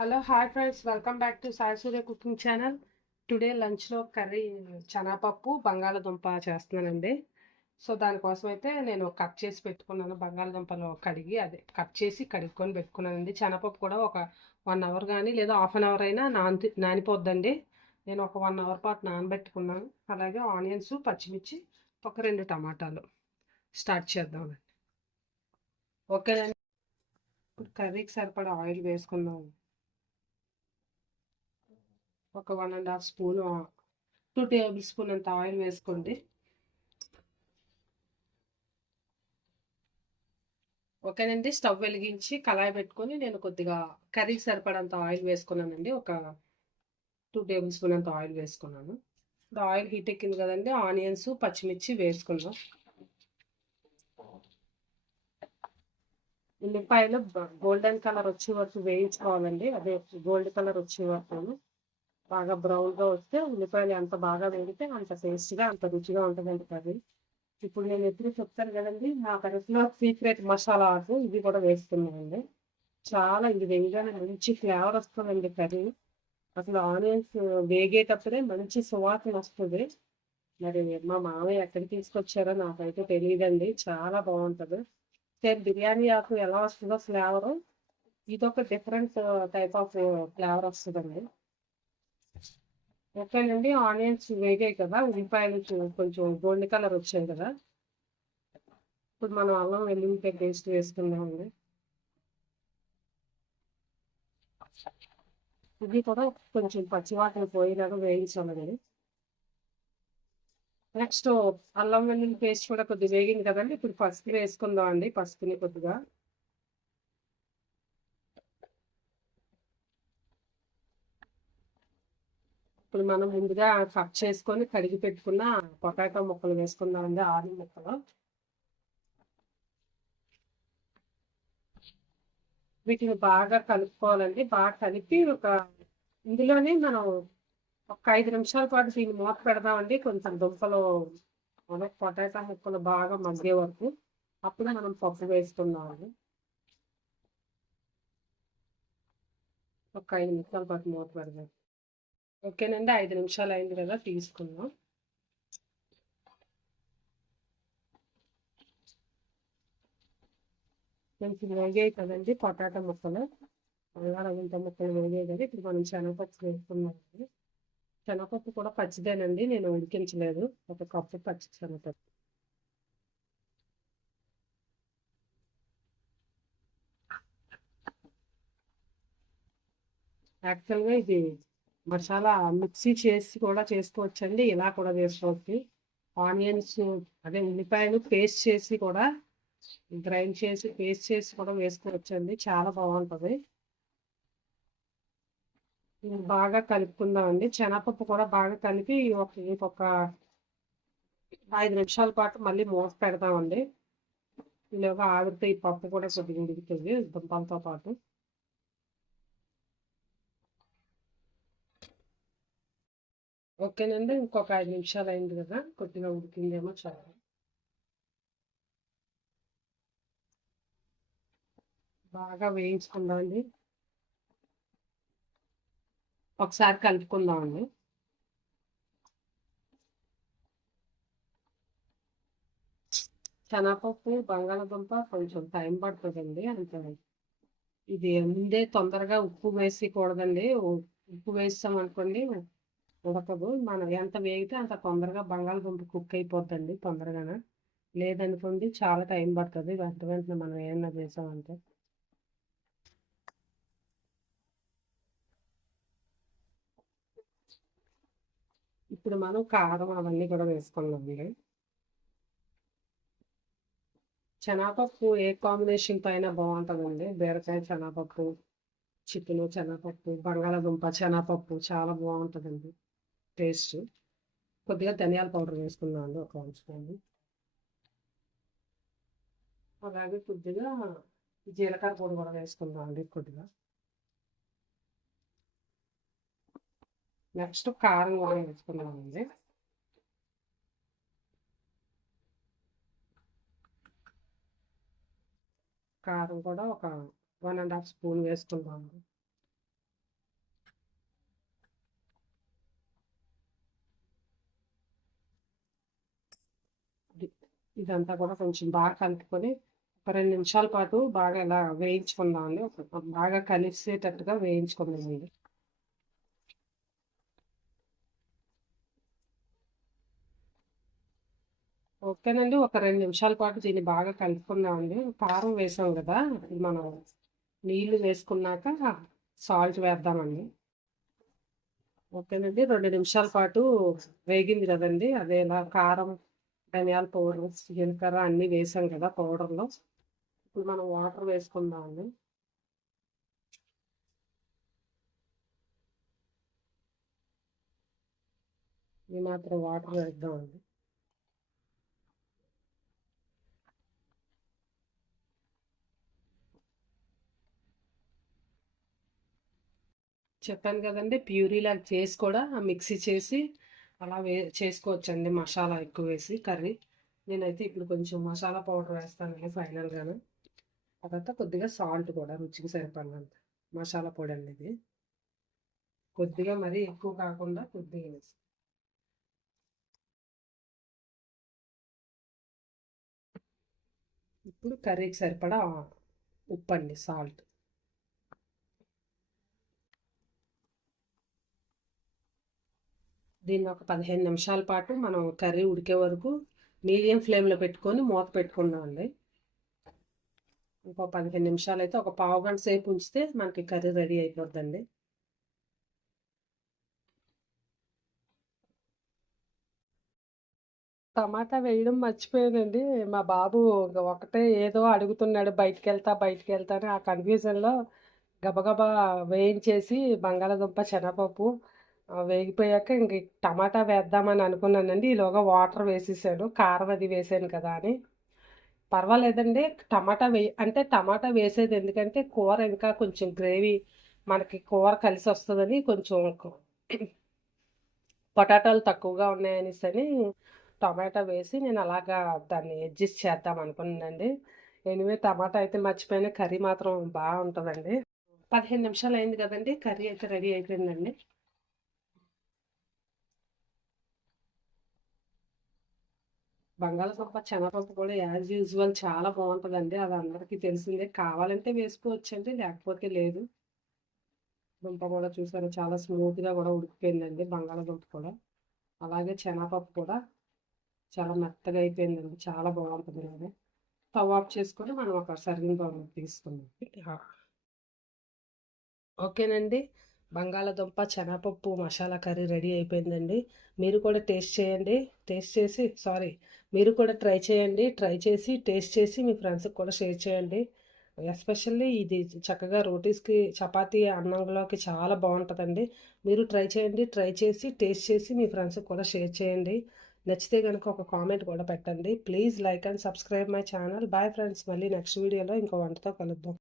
Hello hi friends, welcome back to Sai Surya cooking channel. Today లంచ్లో curry శనగపప్పు బంగాళదుంప చేస్తున్నానండి. సో దానికోసం అయితే నేను కట్ చేసి పెట్టుకున్నాను. బంగాళదుంపలు కట్ చేసి కడుక్కొని పెట్టుకున్నానండి. శనగపప్పు కూడా ఒక 1 అవర్ కానీ లేదా హాఫ్ అన్ అవర్ అయినా నానిపోద్దండి. నేను ఒక 1 అవర్ పాటు నానబెట్టుకున్నాను. అలాగే ఆనియన్స్, పచ్చిమిర్చి, ఒక 2 టమాటాలు. స్టార్ట్ చేద్దామండి. ఓకేనండి, ఇప్పుడు కర్రీకి సరిపడా ఆయిల్ వేసుకుందాం. ఒక 1.5 స్పూన్ 2 టేబుల్ స్పూన్ అంత ఆయిల్ వేసుకోండి. ఓకేనండి, స్టవ్ వెలిగించి కళాయి పెట్టుకొని నేను కొద్దిగా కర్రీకి సరిపడంత ఆయిల్ వేసుకున్నానండి. ఒక 2 టేబుల్ స్పూన్ అంత ఆయిల్ వేసుకున్నాను. ఇప్పుడు ఆయిల్ హీట్ ఎక్కింది కదండి, ఆనియన్స్, పచ్చిమిర్చి వేసుకుందాం. ఉల్లిపాయలు గోల్డెన్ కలర్ వచ్చే వరకు వేయించుకోవాలండి. అదే గోల్డ్ కలర్ వచ్చే వరకు బాగా బ్రౌన్గా వస్తే ఉల్లిపాయలు ఎంత బాగా వేగితే అంత టేస్ట్గా, అంత రుచిగా ఉంటుందండి కర్రీ. ఇప్పుడు నేను ఎప్పుడు చెప్తాను కదండి, నా కర్రీలో సీక్రెట్ మసాలా ఆకు ఇది కూడా వేస్తున్నానండి. చాలా ఇది వేయగానే మంచి ఫ్లేవర్ వస్తుందండి కర్రీ. అసలు ఆనియన్స్ వేగేటప్పుడే మంచి సువాసన వస్తుంది. మరి మా మామయ్య ఎక్కడికి తీసుకొచ్చారో నాకైతే తెలియదండి. చాలా బాగుంటుంది. సేమ్ బిర్యానీ ఆకు ఎలా వస్తుందో ఫ్లేవరు, ఇదొక డిఫరెంట్ టైప్ ఆఫ్ ఫ్లేవర్ వస్తుందండి. ఓకేనండి, ఆనియన్స్ వేగాయి కదా, ఉల్లిపాయలు కొంచెం గోల్డ్ కలర్ వచ్చాయి కదా. ఇప్పుడు మనం అల్లం వెల్లుల్లిపాయ పేస్ట్ వేసుకుందామండి. ఇది కూడా కొంచెం పచ్చివాసన పోయినాక వేయించాలండి. నెక్స్ట్ అల్లం వెల్లుల్లి పేస్ట్ కూడా కొద్దిగా వేగింది కదండి. ఇప్పుడు పసుపు వేసుకుందాం అండి. పసుపుని కొద్దిగా ఇప్పుడు మనం ముందుగా కట్ చేసుకొని కడిగి పెట్టుకున్న పొటాటో ముక్కలు వేసుకుందామండి. 6 ముక్కలు వీటిని బాగా కలుపుకోవాలండి. బాగా కలిపి ఇందులోనే మనం ఒక 5 నిమిషాల పాటు దీన్ని మూత పెడదామండి. కొంచెం దుంపలు పొటాటో ముక్కలు బాగా మగ్గే వరకు. అప్పుడు మనం పప్పు వేసుకుందామండి. ఒక 5 నిమిషాల పాటు మూత పెడదాం. ఓకేనండి, 5 నిమిషాలు అయింది కదా, తీసుకుందాం. కొంచెం వేగాయి కదండి పొటాటో ముక్కలు, బంగాళాదుంప ముక్కలు వేగాయి కదా. ఇప్పుడు మనం శనగపప్పు వేసుకున్నామండి. శనగపప్పు కూడా పచ్చిదేనండి, నేను ఉడికించలేదు. ఒక కప్పు పచ్చి శనగపప్పు. యాక్చువల్గా ఇది మసాలా మిక్సీ చేసి కూడా చేసుకోవచ్చండి, ఇలా కూడా వేసుకోవచ్చు. ఆనియన్స్, అదే ఉల్లిపాయలు పేస్ట్ చేసి కూడా, గ్రైండ్ చేసి పేస్ట్ చేసి కూడా వేసుకోవచ్చండి. చాలా బాగుంటుంది. బాగా కలుపుకుందామండి. శనగపప్పు కూడా బాగా కలిపి ఇంకొక 5 నిమిషాల పాటు మళ్ళీ మూత పెడదామండి. ఇలాగా ఆవిరితో ఈ పప్పు కూడా కొద్దిగా ఉడుకుతుంది దుంపలతో పాటు. ఓకేనండి, ఇంకొక 5 నిమిషాలు అయింది కదా, కొద్దిగా ఉడికిందేమో చాలా. బాగా వేయించుకుందామండి. ఒకసారి కలుపుకుందామండి. శనగపప్పు, బంగాళదుంప కొంచెం టైం పడుతుందండి. అంటే ఇది ముందే తొందరగా ఉప్పు వేసేయకూడదండి. ఉప్పు వేస్తాం అనుకోండి ఉడకదు. మనం ఎంత వేగితే అంత తొందరగా బంగాళదుంప కుక్ అయిపోద్దండి తొందరగానే. లేదనుకోండి చాలా టైం పడుతుంది వెంట వెంటనే మనం ఏమన్నా చేసామంటే. ఇప్పుడు మనం కారం అవన్నీ కూడా వేసుకున్నామండి. శనగపప్పు ఏ కాంబినేషన్తో అయినా బాగుంటుందండి. బీరకాయ శనగపప్పు, చికెను శనగపప్పు, బంగాళదుంప శనగపప్పు చాలా బాగుంటుందండి టేస్ట్. కొద్దిగా ధనియాల పౌడర్ వేసుకున్నాను ఒక 1 స్పూన్. అలాగే కొద్దిగా జీలకర్ర పొడి కూడా వేసుకుందాం అండి కొద్దిగా. నెక్స్ట్ కారం కూడా వేసుకున్నామండి. కారం కూడా ఒక 1.5 స్పూన్ వేసుకుందాము. ఇదంతా కూడా కొంచెం బాగా కలుపుకొని ఒక 2 నిమిషాల పాటు బాగా ఇలా వేయించుకుందామండి. బాగా కలిసేటట్టుగా వేయించుకుందామండి. ఓకేనండి. ఒక 2 నిమిషాల పాటు దీన్ని బాగా కలుపుకుందామండి. కారం వేసాం కదా! ఇప్పుడు మనం నీళ్లు వేసుకున్నాక సాల్ట్ వేద్దామండి. ఓకేనండి. 2 నిమిషాల పాటు వేగింది కదండీ! అదే ఇలా కారం, ధనియాల పౌడర్, జీలకర్ర అన్నీ వేసాం కదా పౌడర్‌లో. ఇప్పుడు మనం వాటర్ వేసుకుందామండి. ఈ మాత్రం వాటర్ వేద్దామండి. చెప్పాను కదండీ! ప్యూరీలాగా చేసి కూడా మిక్సీ చేసి అలా చేసుకోవచ్చండి మసాలా ఎక్కువ వేసి కర్రీ. నేనైతే ఇప్పుడు కొంచెం మసాలా పౌడర్ వేస్తానండి ఫైనల్‌గాను. తర్వాత కొద్దిగా సాల్ట్ కూడా రుచికి సరిపడినంత. మసాలా పొడి అండి ఇది. కొద్దిగా మరీ ఎక్కువ కాకుండా కొద్దిగా వేసి. ఇప్పుడు కర్రీకి సరిపడా ఉప్పండి, సాల్ట్. దీన్ని ఒక 15 నిమిషాల పాటు మనం కర్రీ ఉడికే వరకు మీడియం ఫ్లేమ్‌లో పెట్టుకొని మూత పెట్టుకుందామండి. ఇంకో 15 నిమిషాలైతే ఒక పావుగంట సేపు ఉంచితే మనకి కర్రీ రెడీ అయిపోద్దండి. టమాటా వేయడం మర్చిపోయానండి. మా బాబు ఒకటే ఏదో అడుగుతున్నాడు, బయటికెళ్తా అని. ఆ కన్‌ఫ్యూజన్‌లో గబగబా వేయించేసి బంగాళాదుంప, శనగపప్పు వేగిపోయాక ఇంక టమాటా వేద్దామని అనుకున్నానండి. ఈలోగా వాటర్ వేసేసాను. కారం అది వేసాను కదా అని. పర్వాలేదండి. టమాటా వేసేది ఎందుకంటే కూర ఇంకా కొంచెం గ్రేవీ మనకి కూర కలిసొస్తదని కొంచెం పొటాటోలు తక్కువగా ఉన్నాయనేసని టమాటా వేసి నేను అలాగా దాన్ని అడ్జస్ట్ చేద్దాం అనుకున్నానండి. ఎనివే టమాటా అయితే మర్చిపోయిన, కర్రీ మాత్రం బాగుంటుందండి. 15 నిమిషాలు అయింది కదండి, కర్రీ అయితే రెడీ అయిపోయిందండి. బంగాళదుంప, శనగపప్పు కూడా యాజ్ యూజువల్ చాలా బాగుంటుందండి. అది అందరికీ తెలిసిందే. కావాలంటే వేసుకోవచ్చండి, లేకపోతే లేదు. దుంప కూడా చూసారు చాలా స్మూత్గా కూడా ఉడికిపోయిందండి బంగాళదుంప కూడా. అలాగే శనగపప్పు కూడా చాలా మెత్తగా అయిపోయిందండి. చాలా బాగుంటుంది అది. స్టవ్ ఆఫ్ చేసుకొని మనం ఒక సర్వింగ్ బౌల్ తీసుకుందాం. ఓకేనండి. బంగాళదుంప, శనగపప్పు మసాలా కర్రీ రెడీ అయిపోయిందండి. మీరు కూడా టేస్ట్ చేయండి. మీరు కూడా ట్రై చేయండి. ట్రై చేసి టేస్ట్ చేసి మీ ఫ్రెండ్స్కి కూడా షేర్ చేయండి. ఎస్పెషల్లీ ఇది చక్కగా రోటీస్కి, చపాతీ, అన్నంలోకి చాలా బాగుంటుందండి. మీరు ట్రై చేయండి. ట్రై చేసి టేస్ట్ చేసి మీ ఫ్రెండ్స్కి కూడా షేర్ చేయండి. నచ్చితే కనుక ఒక కామెంట్ కూడా పెట్టండి. Please like and subscribe my channel. Bye friends. మళ్ళీ నెక్స్ట్ వీడియోలో ఇంకో వంటతో కలుద్దాం.